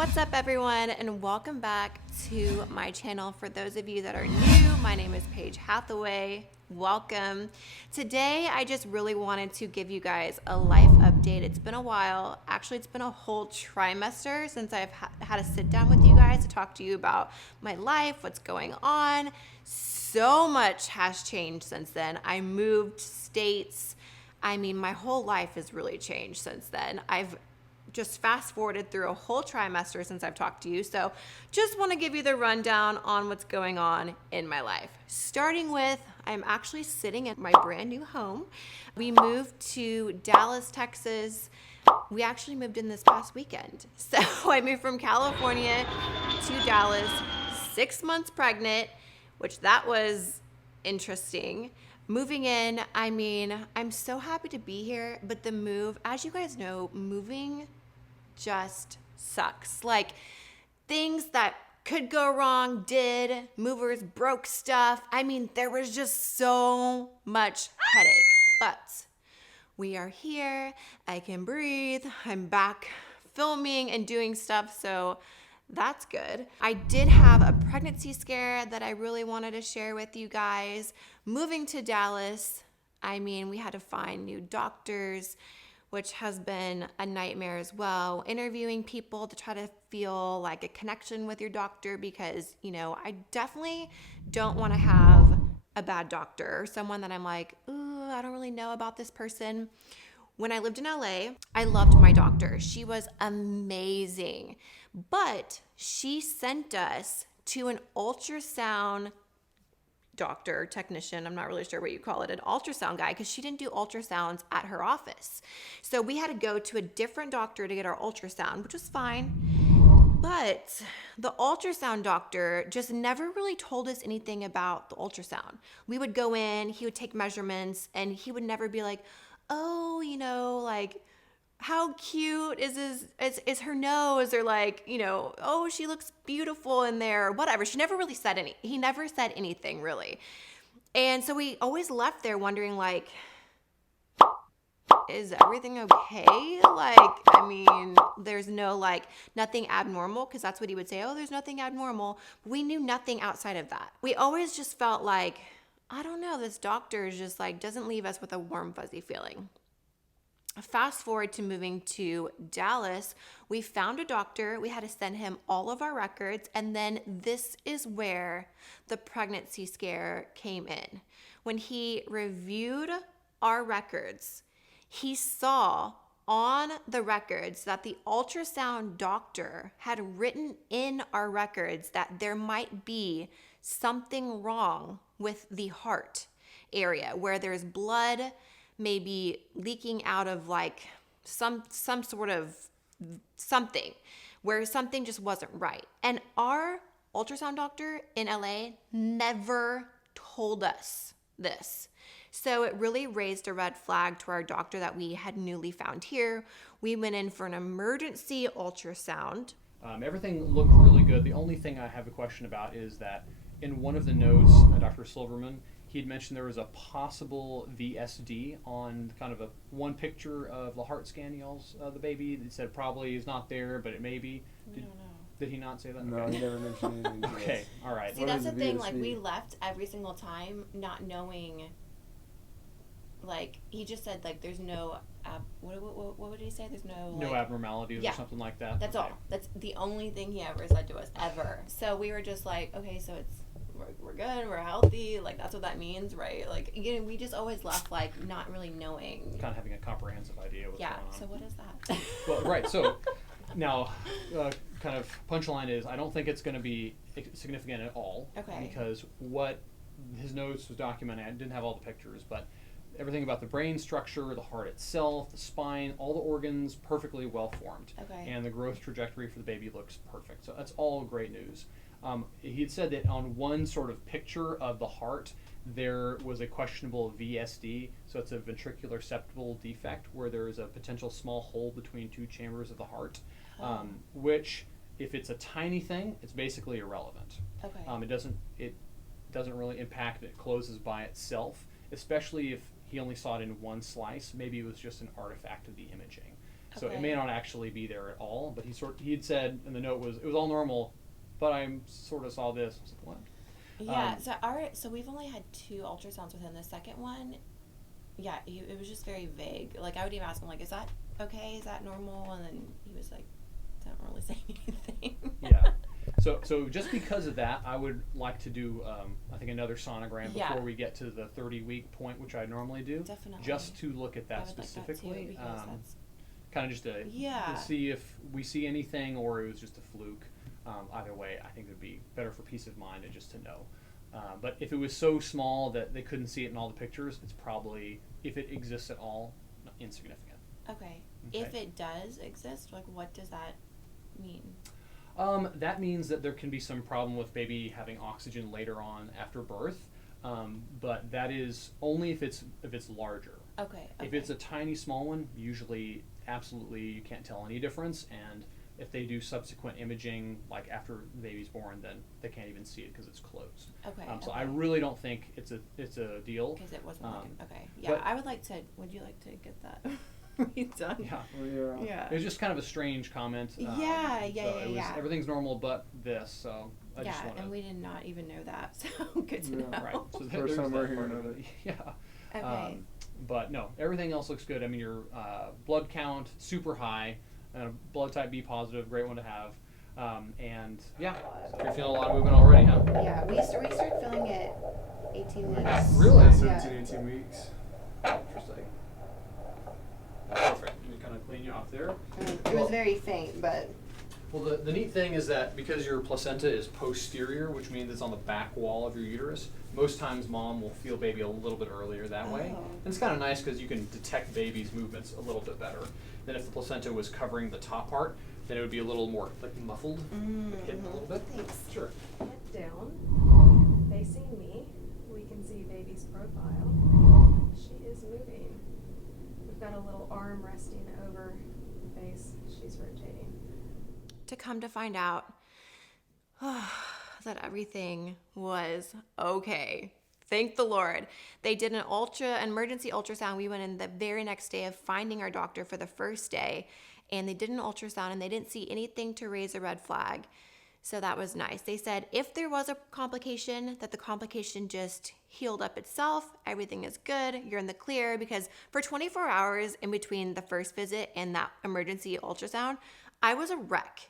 What's up, everyone, and welcome back to my channel. For those of you that are new, my name is Paige Hathaway. Welcome. Today, I just really wanted to give you guys a life update. It's been a while. Actually, it's been a whole trimester since I've had a sit down with you guys to talk to you about my life, what's going on. So much has changed since then. I moved states. I mean, my whole life has really changed since then. I've just fast forwarded through a whole trimester since I've talked to you. So just want to give you the rundown on what's going on in my life. Starting with, I'm actually sitting in my brand new home. We moved to Dallas, Texas. We actually moved in this past weekend. So I moved from California to Dallas, 6 months pregnant, which that was interesting. Moving in, I mean, I'm so happy to be here, but the move, as you guys know, moving just sucks. Like, things that could go wrong did. Movers broke stuff. I mean, there was just so much headache. But we are here. I can breathe. I'm back filming and doing stuff, so that's good. I did have a pregnancy scare that I really wanted to share with you guys. Moving to Dallas, I mean, we had to find new doctors, which has been a nightmare as well. Interviewing people to try to feel like a connection with your doctor because, you know, I definitely don't want to have a bad doctor or someone that I'm like, ooh, I don't really know about this person. When I lived in LA, I loved my doctor. She was amazing, but she sent us to an ultrasound doctor, technician, I'm not really sure what you call it, an ultrasound guy, because she didn't do ultrasounds at her office. So we had to go to a different doctor to get our ultrasound, which was fine. But the ultrasound doctor just never really told us anything about the ultrasound. We would go in, he would take measurements, and he would never be like, oh, you know, like, how cute is her nose, or like, you know, oh, she looks beautiful in there, or whatever. He never said anything really. And so we always left there wondering, like, is everything okay? Like, I mean, there's no, like, nothing abnormal, because that's what he would say, oh, there's nothing abnormal. We knew nothing outside of that. We always just felt like, I don't know, this doctor is just like, doesn't leave us with a warm, fuzzy feeling. Fast forward to moving to Dallas, we found a doctor. We had to send him all of our records. And then this is where the pregnancy scare came in. When he reviewed our records, he saw on the records that the ultrasound doctor had written in our records that there might be something wrong with the heart area where there's blood maybe leaking out of like some sort of something, where something just wasn't right. And our ultrasound doctor in LA never told us this. So it really raised a red flag to our doctor that we had newly found here. We went in for an emergency ultrasound. Everything looked really good. The only thing I have a question about is that in one of the notes, Dr. Silverman, he'd mentioned there was a possible VSD on kind of one picture of the heart scan the baby. He said probably is not there, but it may be. I don't know. Did he not say that? No, okay. He never mentioned anything. Okay, all right. See, that's the thing. Like, we left every single time not knowing. Like, he just said, like, there's no, what would he say? There's no, like, no abnormalities or something like that? That's all. That's the only thing he ever said to us, ever. So we were just like, okay, so we're good, we're healthy, like, that's what that means, right? Like, again, we just always left, like, not really knowing. Kind of having a comprehensive idea what's going on. So what is that? Well, right, so now, kind of punchline is, I don't think it's going to be significant at all. Okay. Because what his notes was documenting, I didn't have all the pictures, but everything about the brain structure, the heart itself, the spine, all the organs perfectly well formed. Okay. And the growth trajectory for the baby looks perfect. So that's all great news. He had said that on one sort of picture of the heart, there was a questionable VSD, so it's a ventricular septal defect where there is a potential small hole between two chambers of the heart, which, if it's a tiny thing, it's basically irrelevant. Okay. It doesn't really impact. It closes by itself, especially if he only saw it in one slice. Maybe it was just an artifact of the imaging. So Okay. it may not actually be there at all, but he had said in the note it was all normal, but I sort of saw this. I was like, what? Yeah, so we've only had 2 ultrasounds with him. The second one, yeah, it was just very vague. Like, I would even ask him, like, is that okay? Is that normal? And then he was like, don't really say anything. Yeah. So just because of that, I would like to do, I think, another sonogram Yeah. before we get to the 30-week point, which I normally do. Definitely. Just to look at that I would like that too, specifically. because that's Kind of just to see if we see anything or it was just a fluke. Either way, I think it would be better for peace of mind and just to know. But if it was so small that they couldn't see it in all the pictures, it's probably, if it exists at all, insignificant. okay. If it does exist, like, what does that mean? That means that there can be some problem with baby having oxygen later on after birth, but that is only if it's larger. Okay. If it's a tiny small one, usually absolutely you can't tell any difference, and if they do subsequent imaging, like after the baby's born, then they can't even see it because it's closed. Okay. So I really don't think it's a deal. Because it wasn't looking, okay. Yeah, but- I would you like to get that redone? Yeah. Yeah. It was just kind of a strange comment. Yeah. It was, everything's normal but this, so I just Yeah, want to. and we did not even know that, so good to know. Right. So First time we're hearing part of it. Yeah. Okay. But no, everything else looks good. I mean, your blood count super high, blood type B positive, great one to have, and yeah, so you're feeling a lot of movement already, huh? Yeah, we started feeling it 18 weeks. Really? 17, 18 weeks. Interesting. Perfect. Let me kind of clean you off there. It was very faint, but Well, the neat thing is that because your placenta is posterior, which means it's on the back wall of your uterus, most times mom will feel baby a little bit earlier that way. Oh. And it's kind of nice because you can detect baby's movements a little bit better than if the placenta was covering the top part. Then it would be a little more like muffled, like hidden a little bit. Thanks. Sure. Head down, facing me, we can see baby's profile. She is moving. We've got a little arm resting over the face. She's rotating. to come to find out that everything was okay. Thank the Lord. They did an emergency ultrasound. We went in the very next day of finding our doctor for the first day, and they did an ultrasound and they didn't see anything to raise a red flag. So that was nice. They said if there was a complication, that the complication just healed up itself. Everything is good. You're in the clear, because for 24 hours in between the first visit and that emergency ultrasound, I was a wreck,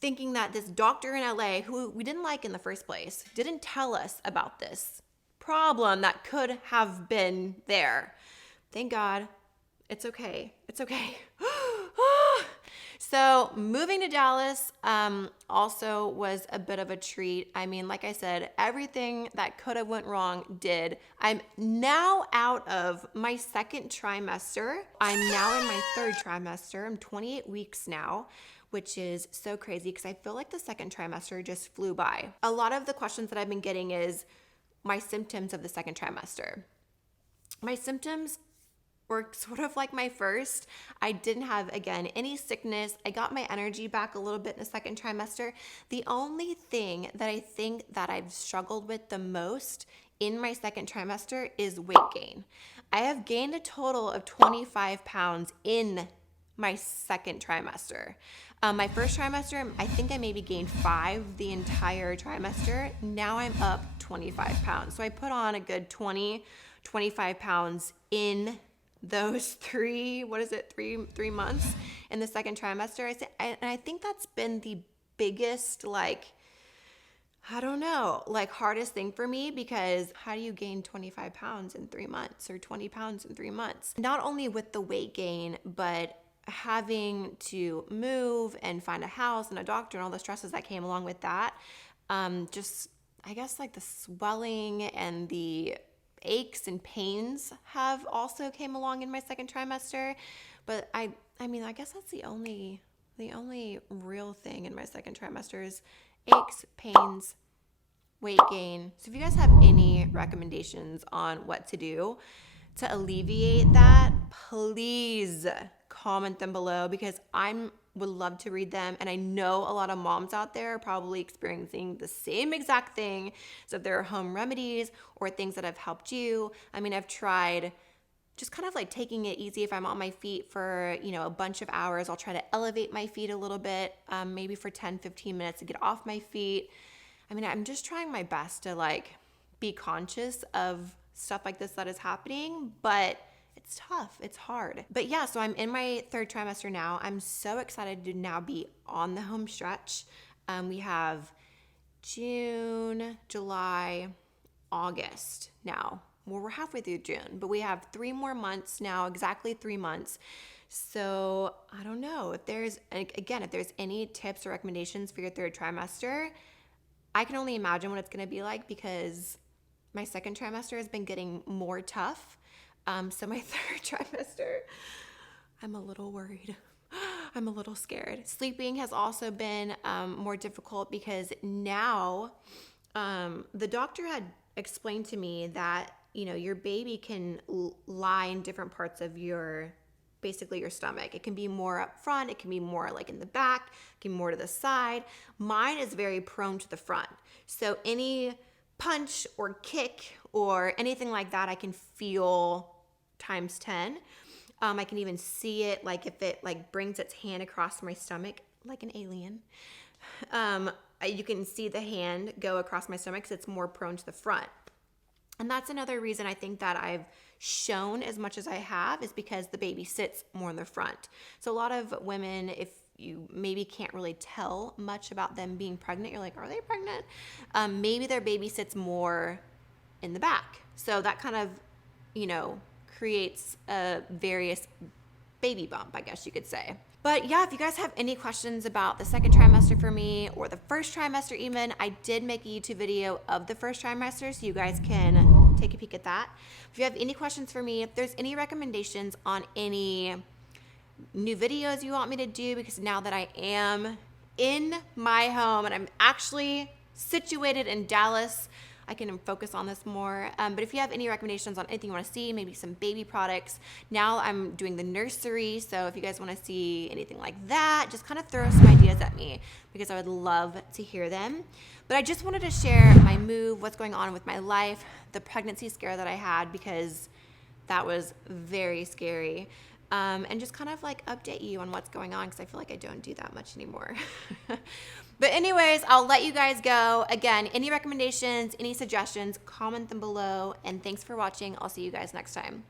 thinking that this doctor in LA, who we didn't like in the first place, didn't tell us about this problem that could have been there. Thank God. It's okay. It's okay. So moving to Dallas also was a bit of a treat. I mean, like I said, everything that could have went wrong did. I'm now out of my second trimester. I'm now in my third trimester. I'm 28 weeks now, which is so crazy because I feel like the second trimester just flew by. A lot of the questions that I've been getting is my symptoms of the second trimester. My symptoms were sort of like my first. I didn't have, again, any sickness. I got my energy back a little bit in the second trimester. The only thing that I think that I've struggled with the most in my second trimester is weight gain. I have gained a total of 25 pounds in my second trimester. My first trimester, I think I maybe gained 5 the entire trimester. Now I'm up 25 pounds. So I put on a good 25 pounds in those three months in the second trimester. I think that's been the biggest, hardest thing for me, because how do you gain 25 pounds in 3 months or 20 pounds in 3 months? Not only with the weight gain, but having to move and find a house and a doctor and all the stresses that came along with that. I guess the swelling and the aches and pains have also came along in my second trimester. But I guess that's the only real thing in my second trimester is aches, pains, weight gain. So if you guys have any recommendations on what to do to alleviate that, please comment them below, because I would love to read them. And I know a lot of moms out there are probably experiencing the same exact thing. So if there are home remedies or things that have helped you, I've tried just kind of like taking it easy. If I'm on my feet for, you know, a bunch of hours, I'll try to elevate my feet a little bit, maybe for 10, 15 minutes to get off my feet. I mean, I'm just trying my best to like be conscious of stuff like this that is happening, but it's tough. It's hard. But yeah, so I'm in my 3rd trimester now. I'm so excited to now be on the home stretch. We have June, July, August now. Well, we're halfway through June, but we have 3 more months now, exactly 3 months. So I don't know if there's any tips or recommendations for your 3rd trimester. I can only imagine what it's going to be like because my 2nd trimester has been getting more tough. So my 3rd trimester, I'm a little worried. I'm a little scared. Sleeping has also been more difficult because now the doctor had explained to me that, you know, your baby can lie in different parts of basically your stomach. It can be more up front. It can be more like in the back. It can be more to the side. Mine is very prone to the front. So any punch or kick or anything like that, I can feel times 10. I can even see it, like if it like brings its hand across my stomach like an alien. You can see the hand go across my stomach because it's more prone to the front. And that's another reason I think that I've shown as much as I have is because the baby sits more in the front. So a lot of women, if you maybe can't really tell much about them being pregnant, you're like, are they pregnant? Maybe their baby sits more in the back. So that kind of, you know, creates a various baby bump, I guess you could say. But yeah, if you guys have any questions about the 2nd trimester for me or the 1st trimester even, I did make a YouTube video of the 1st trimester, so you guys can take a peek at that. If you have any questions for me, if there's any recommendations on any new videos you want me to do, because now that I am in my home and I'm actually situated in Dallas, I can focus on this more. But if you have any recommendations on anything you want to see, maybe some baby products. Now I'm doing the nursery, so if you guys want to see anything like that, just kind of throw some ideas at me because I would love to hear them. But I just wanted to share my move, what's going on with my life, the pregnancy scare that I had because that was very scary. And just kind of like update you on what's going on because I feel like I don't do that much anymore. But anyways, I'll let you guys go. Again, any recommendations, any suggestions, comment them below. And thanks for watching. I'll see you guys next time.